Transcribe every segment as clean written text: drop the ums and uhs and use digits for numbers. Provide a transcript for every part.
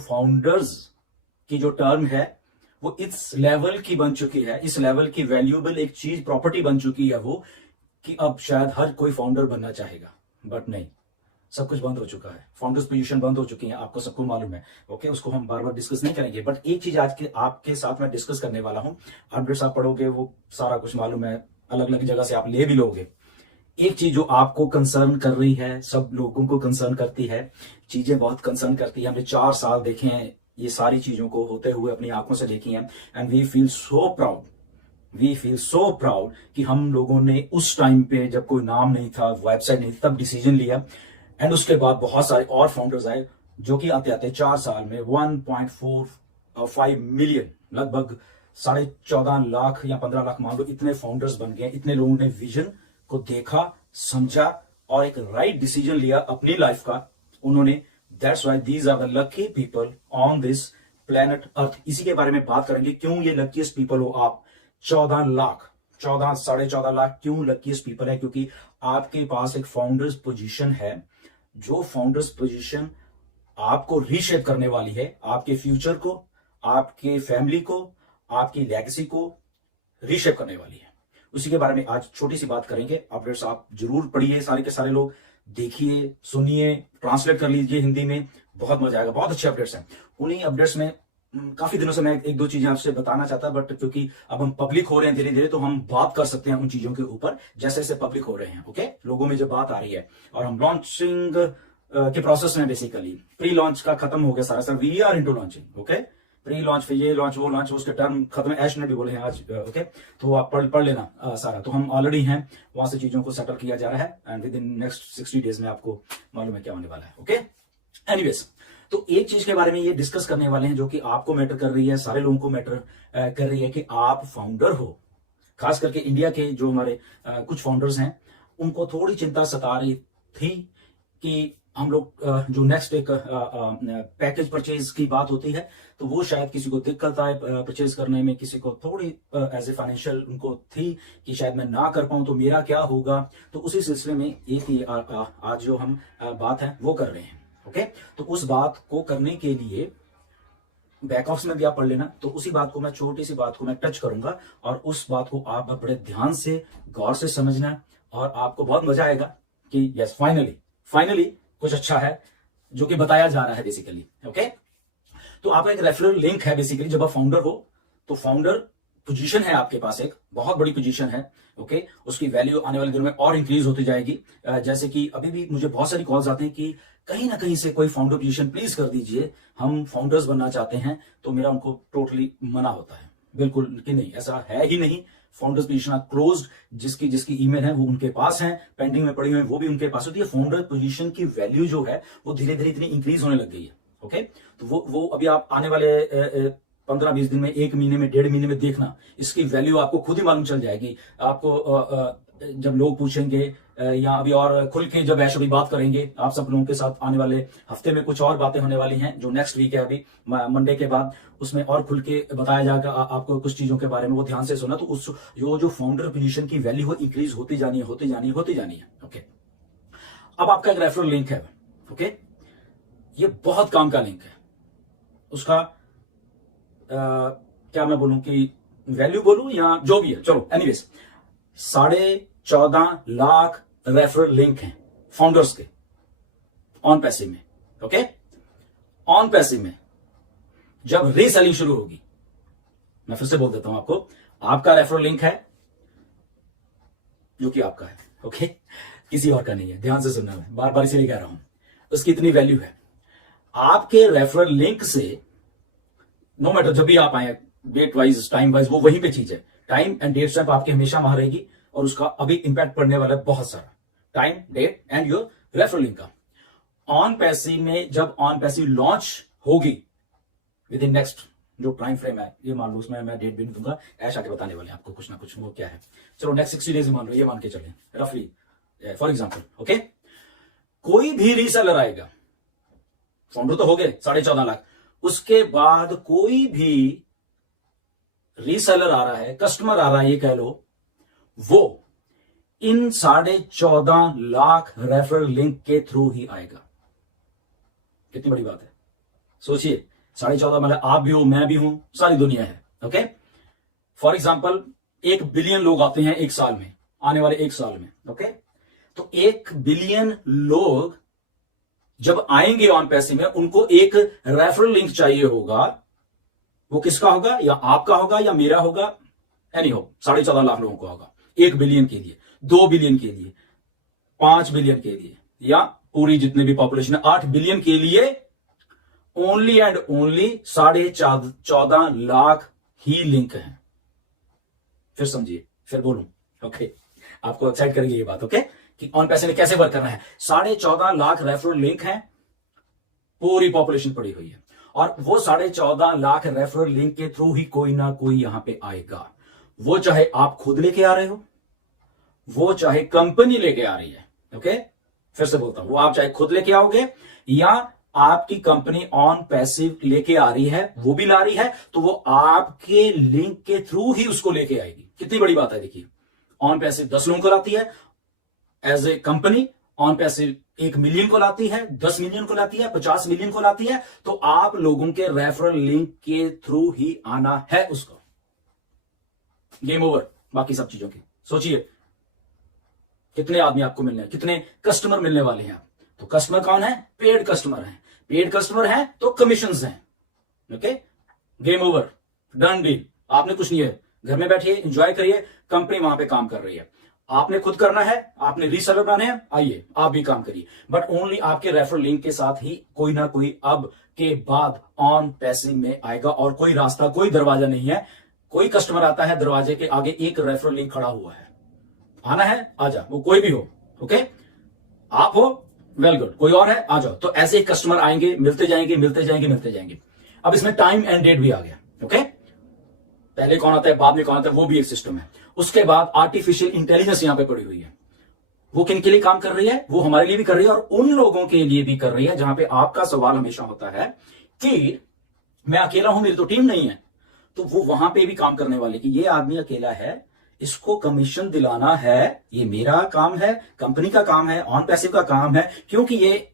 Founders की जो term है वो इस लेवल की बन चुकी है, इस लेवल की वैल्यूएबल एक चीज प्रॉपर्टी बन चुकी है वो, कि अब शायद हर कोई फाउंडर बनना चाहेगा। बट नहीं, सब कुछ बंद हो चुका है, फाउंडर्स पोजीशन बंद हो चुकी है, आपको सबको मालूम है। ओके, उसको हम बार बार डिस्कस नहीं करेंगे, बट एक चीज आज के आपके साथ मैं डिस्कस करने वाला हूं। अपडेट्स आप पढ़ोगे वो सारा कुछ मालूम है, अलग अलग जगह से आप ले भी लोगे। एक चीज जो आपको कंसर्न कर रही है, सब लोगों को कंसर्न करती है, चीजें बहुत कंसर्न करती है। हमने 4 साल देखे हैं ये सारी चीजों को होते हुए, अपनी आंखों से देखी हैं, and we feel so proud, we feel so proud कि हम लोगों ने उस टाइम पे, जब कोई नाम नहीं था, वेबसाइट नहीं थी, तब डिसीजन लिया। एंड उसके बाद बहुत सारे और फाउंडर्स आए जो कि आते आते 4 साल में 1.45 मिलियन, लगभग 14.5 लाख या 15 लाख मान लो, इतने फाउंडर्स बन गए। इतने लोगों ने विजन को देखा, समझा और एक राइट डिसीजन लिया अपनी लाइफ का उन्होंने। That's why these are the lucky people on this planet earth. इसी के बारे में बात करेंगे, क्यों ये लकीस्ट पीपल हो आप। 14 लाख, 14, 14.5 लाख क्यों लकीस्ट पीपल है? क्योंकि आपके पास एक फाउंडर्स पोजीशन है, जो फाउंडर्स पोजीशन आपको रीशेप करने वाली है, आपके फ्यूचर को, आपके फैमिली को, आपकी लेगेसी को रीशेप करने वाली है। उसी के बारे में आज छोटी सी बात करेंगे। अपडेट्स आप जरूर पढ़िए, सारे के सारे लोग देखिए, सुनिए, ट्रांसलेट कर लीजिए हिंदी में, बहुत मजा आएगा। बहुत अच्छे अपडेट्स हैं। उन्हीं अपडेट्स में काफी दिनों से मैं एक दो चीजें आपसे बताना चाहता, बट क्योंकि अब हम पब्लिक हो रहे हैं धीरे धीरे, तो हम बात कर सकते हैं उन चीजों के ऊपर जैसे जैसे पब्लिक हो रहे हैं। ओके, लोगों में जब बात आ रही है, और हम लॉन्चिंग के प्रोसेस में, बेसिकली प्री लॉन्च का खत्म हो गया सारा sir, we are into launching. Okay, pre launch, फिर ये लॉन्च, वो लॉन्च, उसके टर्म खत्म, ऐश ने भी बोले हैं आज। ओके, तो आप पढ़ लेना सारा। तो हम ऑलरेडी हैं, वहां से चीजों को सेटल किया जा रहा है, and with in next 60 days में आपको मालूम है क्या होने वाला है। ओके, एनीवेज, तो एक चीज के बारे में ये डिस्कस करने वाले हैं जो कि आपको मैटर कर रही है, सारे लोगों को मैटर कर रही है, कि आप फाउंडर हो। खास करके इंडिया के जो हमारे कुछ फाउंडर्स हैं, उनको थोड़ी चिंता सता रही थी कि हम लोग जो नेक्स्ट एक पैकेज परचेज की बात होती है, तो वो शायद किसी को दिक्कत आए परचेज करने में, किसी को थोड़ी एज ए फाइनेंशियल उनको थी कि शायद मैं ना कर पाऊं तो मेरा क्या होगा। तो उसी सिलसिले में एक ही आज जो हम बात है वो कर रहे हैं। ओके, तो उस बात को करने के लिए बैक ऑफिस में भी आप पढ़ लेना, तो उसी बात को मैं, छोटी सी बात को मैं टच करूंगा, और उस बात को आप बड़े ध्यान से, गौर से समझना, और आपको बहुत मजा आएगा कि यस, फाइनली कुछ अच्छा है जो कि बताया जा रहा है बेसिकली। ओके, तो आपका एक रेफरल लिंक है बेसिकली। जब आप फाउंडर हो तो फाउंडर पोजीशन है आपके पास, एक बहुत बड़ी पोजीशन है। ओके, उसकी वैल्यू आने वाले दिनों में और इंक्रीज होती जाएगी। जैसे कि अभी भी मुझे बहुत सारी कॉल्स आते हैं कि कहीं ना कहीं से कोई फाउंडर पोजीशन प्लीज कर दीजिए, हम फाउंडर्स बनना चाहते हैं। तो मेरा उनको टोटली मना होता है, बिल्कुल कि नहीं, ऐसा है ही नहीं। फाउंडर्स पोजीशन क्लोज्ड, जिसकी ईमेल है वो उनके पास है, पेंडिंग में पड़ी हुई है वो भी उनके पास होती है। फाउंडर पोजीशन की वैल्यू जो है वो धीरे धीरे इतनी इंक्रीज होने लग गई है। ओके, तो वो अभी आप आने वाले 15-20 दिन में, 1 महीने में, 1.5 महीने में देखना, इसकी वैल्यू आपको खुद ही मालूम चल जाएगी। आपको जब लोग पूछेंगे, या अभी और खुल के जब ऐश अभी बात करेंगे आप सब लोगों के साथ, आने वाले हफ्ते में कुछ और बातें होने वाली हैं, जो नेक्स्ट वीक है अभी मंडे के बाद, उसमें और खुल के बताया जाएगा आपको कुछ चीजों के बारे में। वो ध्यान से सुना, तो उस जो फाउंडर पोजीशन की वैल्यू हो इंक्रीज होती जानी है, होती जानी है, होती जानी है। ओके, अब आपका एक रेफरल लिंक है। ओके, ये बहुत काम का लिंक है। उसका क्या मैं बोलूं, कि वैल्यू बोलूं या जो भी है, चलो एनीवेज, 14.5 लाख रेफरल लिंक हैं फाउंडर्स के ऑन पैसिव में। ओके, ऑन पैसिव में जब रीसेलिंग शुरू होगी, मैं फिर से बोल देता हूं आपको, आपका रेफरल लिंक है जो कि आपका है। ओके, किसी और का नहीं है, ध्यान से सुनना, मैं बार बार इसीलिए कह रहा हूं, उसकी इतनी वैल्यू है। आपके रेफरल लिंक से नो मैटर, जब भी आप आए, डेट वाइज, टाइम वाइज, वो वहीं पे चीज है। टाइम एंड डेट स्टैंप आपकी हमेशा वहां रहेगी, और उसका अभी इंपैक्ट पड़ने वाला है बहुत सारा। Time, date and your referral link का। ऑन पैसिव में जब ऑन पैसिव लॉन्च होगी विद इन नेक्स्ट जो टाइम फ्रेम है, ये मान लो, उसमें मैं डेट भी नहीं दूंगा, ऐश आके बताने वाले हैं आपको कुछ ना कुछ, वो क्या है। चलो नेक्स्ट 60 डेज मान लो, ये मान के चलें रफली, फॉर एग्जाम्पल। ओके, कोई भी रीसेलर आएगा, फाउंडर तो हो गए 14.5 लाख, उसके बाद कोई भी रीसेलर आ रहा है, कस्टमर आ रहा है, ये कह लो, वो इन 14.5 लाख रेफरल लिंक के थ्रू ही आएगा। कितनी बड़ी बात है। सोचिए 14.5 मतलब आप भी हो, मैं भी हूं, सारी दुनिया है। ओके, फॉर एग्जाम्पल 1 बिलियन लोग आते हैं एक साल में, आने वाले 1 साल में। ओके, तो 1 बिलियन लोग जब आएंगे ऑन पैसे में, उनको एक रेफरल लिंक चाहिए होगा। वो किसका होगा? या आपका होगा या मेरा होगा, एनी हो, 14.5 लाख लोगों का होगा 1 बिलियन के लिए, 2 बिलियन के लिए, 5 बिलियन के लिए, या पूरी जितने भी पॉपुलेशन है 8 बिलियन के लिए। Only and only 14.5 lakh he link हैं। फिर समझिए, फिर बोलूं। ओके, आपको एक्साइट करेगी ये बात। ओके, कि ऑन पैसे में कैसे वर्क करना है। 14.5 लाख रेफरल लिंक हैं, पूरी पॉपुलेशन पड़ी हुई है, और वो 14.5 लाख रेफरल लिंक के थ्रू ही कोई ना कोई यहां पे आएगा। वो चाहे आप खुद लेके आ रहे हो, वो चाहे कंपनी लेके आ रही है। ओके, फिर से बोलता हूं, वो आप चाहे खुद लेके आओगे या आपकी कंपनी ऑन पैसिव लेके आ रही है, वो भी ला रही है, तो वो आपके लिंक के थ्रू ही उसको लेके आएगी। कितनी बड़ी बात है, देखिए। ऑन पैसिव 10 लोगों को लाती है as a company, on passive 1 million को लाती है, 10 मिलियन को लाती है, 50 मिलियन को लाती है। तो आप लोगों के रेफरल लिंक के थ्रू ही आना है उसको। गेम ओवर बाकी सब चीजों की। सोचिए कितने आदमी आपको मिलने हैं, कितने कस्टमर मिलने वाले हैं। तो कस्टमर कौन है? पेड कस्टमर है। पेड कस्टमर है तो कमीशंस हैं। Okay, game over, done deal. आपने कुछ नहीं है, घर में बैठिए, एंजॉय करिए, कंपनी वहां पे काम कर रही है। आपने खुद करना है, आपने रीसेलर बनाने हैं, आइए आप भी काम करिए, बट ओनली आपके रेफरल लिंक के साथ ही कोई ना कोई अब के बाद ऑन पैसे में आएगा। और कोई रास्ता, कोई दरवाजा नहीं है। कोई कस्टमर आता है, दरवाजे के आगे एक रेफरल लिंक खड़ा हुआ है, आना है आजा, वो कोई भी हो। ओके, आप हो, वेल गुड, कोई और है, आ जाओ। तो ऐसे ही कस्टमर आएंगे, मिलते जाएंगे, मिलते जाएंगे, मिलते जाएंगे। अब इसमें टाइम एंड डेट भी आ गया। ओके, पहले कौन आता है, बाद में कौन आता है, वो भी एक सिस्टम है। उसके बाद आर्टिफिशियल इंटेलिजेंस यहां पे पड़ी हुई है। वो किन के लिए काम कर रही है? वो हमारे लिए भी कर रही है और उन लोगों के लिए भी कर रही है जहां पे आपका सवाल हमेशा होता है कि मैं अकेला हूं, मेरी तो टीम नहीं है। तो वो वहां पे भी काम करने वाले कि ये आदमी अकेला है, इसको कमीशन दिलाना है, ये मेरा काम है, कंपनी का काम है, ऑन पैसिव का काम है। क्योंकि ये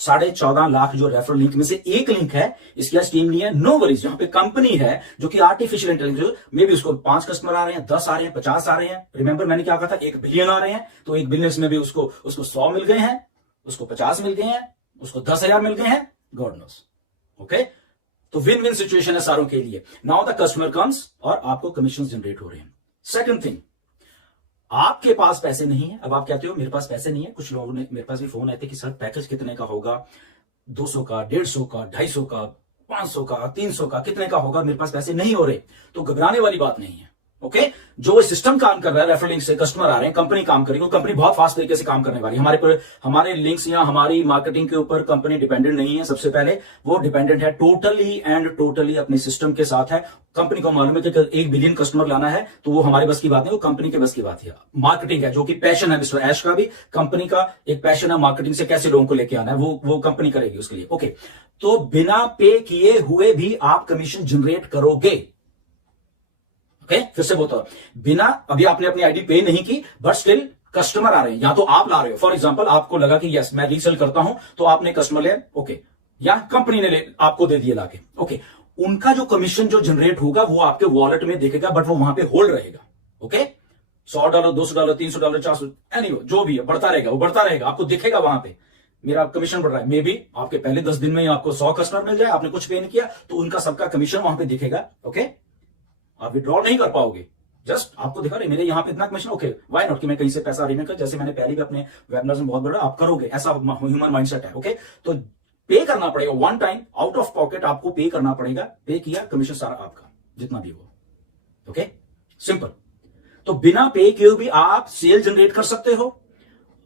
14.5 लाख जो रेफरल लिंक में से एक लिंक है, इसकी आज टीम नहीं है, नो वरीज। यहां पे कंपनी है जो कि आर्टिफिशियल इंटेलिजेंस में भी उसको 5 कस्टमर आ रहे हैं, 10 आ रहे हैं, 50 आ रहे हैं। रिमेंबर मैंने क्या कहा था, 1 बिलियन आ रहे हैं, तो 1 बिलियन में भी उसको 100 मिल गए हैं, उसको 50 मिल गए हैं, उसको 10,000 मिल गए हैं, गॉड नोस। ओके, तो विन विन सिचुएशन है सारों के लिए। नाउ द कस्टमर कम्स और आपको कमीशन जनरेट हो रहे हैं। सेकंड थिंग, आपके पास पैसे नहीं है। अब आप कहते हो मेरे पास पैसे नहीं है। कुछ लोगों ने मेरे पास भी फोन आए थे कि सर पैकेज कितने का होगा, 200 का, 150 का, 250 का, 500 का, 300 का, कितने का होगा, मेरे पास पैसे नहीं हो रहे। तो घबराने वाली बात नहीं है। ओके, जो सिस्टम काम कर रहा है, रेफरल लिंक से कस्टमर आ रहे हैं, कंपनी काम करेगी, वो कंपनी बहुत फास्ट तरीके से काम करने वाली है। हमारे लिंक्स या हमारी मार्केटिंग के ऊपर कंपनी डिपेंडेंट नहीं है। सबसे पहले वो डिपेंडेंट है टोटली एंड टोटली अपने सिस्टम के साथ है। कंपनी को मालूम है कि 1 बिलियन कस्टमर लाना है, तो वो हमारे बस की बात नहीं, वो कंपनी के बस की बात है। मार्केटिंग है जो कि पैशन है मिस्टर ऐश का भी, कंपनी का एक पैशन है मार्केटिंग से कैसे लोगों को लेके आना है, वो कंपनी करेगी उसके लिए। ओके, तो बिना पे किए हुए भी आप कमीशन जनरेट करोगे। ओके, फिर से बोलता हूं, बिना, अभी आपने अपनी आईडी पे नहीं की, बट स्टिल कस्टमर आ रहे हैं, या तो आप ला रहे हो। फॉर एग्जांपल आपको लगा कि यस मैं रीसेल करता हूं, तो आपने कस्टमर ले, ओके, या कंपनी ने आपको दे दिए लाके। ओके, उनका जो कमीशन जो जनरेट होगा वो आपके वॉलेट में दिखेगा, बट वो वहां पे होल्ड रहेगा। ओके, $100, $200, $300, $400, एनीवे जो भी है बढ़ता रहेगा, वो बढ़ता रहेगा, आपको दिखेगा वहां पे मेरा कमीशन बढ़ रहा है। मे बी आपके पहले 10 दिन में आपको 100 कस्टमर मिल जाए, आपने कुछ पे नहीं किया, तो उनका सबका कमीशन वहां पे दिखेगा। ओके, आप विड्रॉ नहीं कर पाओगे, जस्ट आपको दिखा रहे मेरे यहाँ पे इतना कमीशन। ओके, व्हाई नॉट कि मैं कहीं से पैसा अरेंज कर, जैसे मैंने पहले भी अपने वेबिनार में बहुत बड़ा आप करोगे, ऐसा ह्यूमन माइंडसेट है। ओके, तो पे करना पड़ेगा, one time out of pocket आपको पे करना पड़ेगा। पे किया, कमीशन सारा आपका जितना भी हो। Okay, simple. तो बिना पे किए भी आप सेल जनरेट कर सकते हो,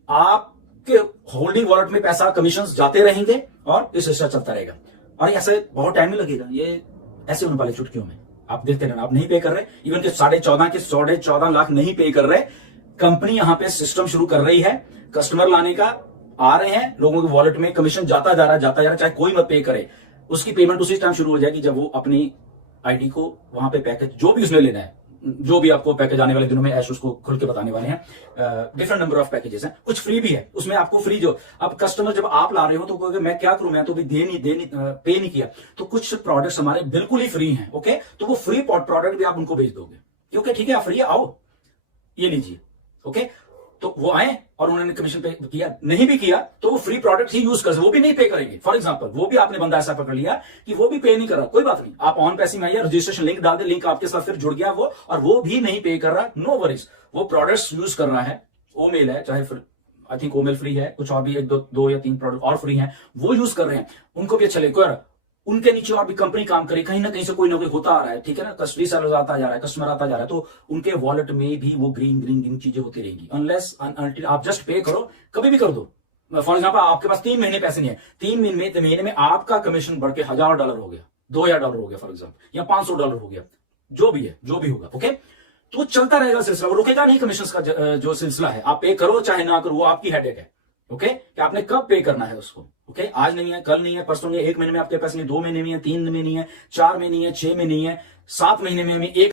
आपके होल्डिंग वॉलेट में पैसा कमीशन जाते रहेंगे और इस हिस्सा चलता रहेगा। और ऐसे बहुत टाइम नहीं लगेगा, ये ऐसे होने वाले चुटकियों में आप देखते रहना। आप नहीं पे कर रहे, इवन के 14.5 लाख नहीं पे कर रहे, कंपनी यहां पे सिस्टम शुरू कर रही है, कस्टमर लाने का आ रहे हैं, लोगों के वॉलेट में कमीशन जाता जा रहा, चाहे कोई मत पे करे, उसकी पेमेंट उसी टाइम शुरू हो जाएगी जब वो अपनी आईडी को वहां पे पैकेज जो भी उसने लेना है, जो भी आपको पैकेज आने वाले दिनों में ऐश उसको खुल के बताने वाले हैं। डिफरेंट नंबर ऑफ पैकेजेस हैं, कुछ फ्री भी है उसमें, आपको फ्री जो अब कस्टमर जब आप ला रहे हो तो कहोगे मैं क्या करूं, मैं तो भी पे नहीं किया, तो कुछ प्रोडक्ट्स हमारे बिल्कुल ही फ्री हैं। ओके, तो वो फ्री प्रोडक्ट भी आप उनको भेज दोगे क्योंकि ठीक है आप फ्री आओ ये लीजिए। ओके, तो वो आए और उन्होंने कमीशन पे किया, नहीं भी किया तो वो फ्री प्रोडक्ट ही यूज कर, वो भी नहीं पे करेंगे। फॉर एग्जांपल वो भी आपने बंदा ऐसा पकड़ लिया कि वो भी पे नहीं कर रहा, कोई बात नहीं, आप ऑन पैसिंग आइए, रजिस्ट्रेशन लिंक डाल दे, लिंक आपके साथ फिर जुड़ गया वो, और वो भी नहीं पे कर रहा, नो वरीज, वो प्रोडक्ट्स यूज कर रहा है, ओमेल है, चाहे फिर आई थिंक ओमेल फ्री है, कुछ और भी एक दो या तीन प्रोडक्ट और फ्री हैं, वो यूज कर रहे हैं, उनको भी अच्छा लगेगा। उनके नीचे और भी कंपनी काम करे, कहीं ना कहीं से कोई ना कोई होता आ रहा है, ठीक है ना, रीसेलर आता जा रहा है, कस्टमर आता जा रहा है, तो उनके वॉलेट में भी वो ग्रीन ग्रीन ग्रीन चीजें होती रहेंगी, अनलेस आप जस्ट पे करो, कभी भी कर दो। फॉर एग्जाम्पल आपके पास 3 महीने पैसे नहीं है, 3 महीने में आपका कमीशन बढ़ के $1000 हो गया, $2000 हो गया फॉर एग्जाम्पल, या $500 हो गया, जो भी है, जो भी होगा। ओके, तो चलता रहेगा सिलसिला, वो रुकेगा नहीं। कमीशन का जो सिलसिला है, आप पे करो चाहे ना करो, वो आपकी हेडेक है। ओके, कि आपने कब पे करना है उसको। ओके, आज नहीं है, कल नहीं है, परसों नहीं है, 1 महीने में आपके पास नहीं, 2 महीने में है, 3 में नहीं है, 4 में नहीं है, 6 में नहीं है, 7 महीने में एक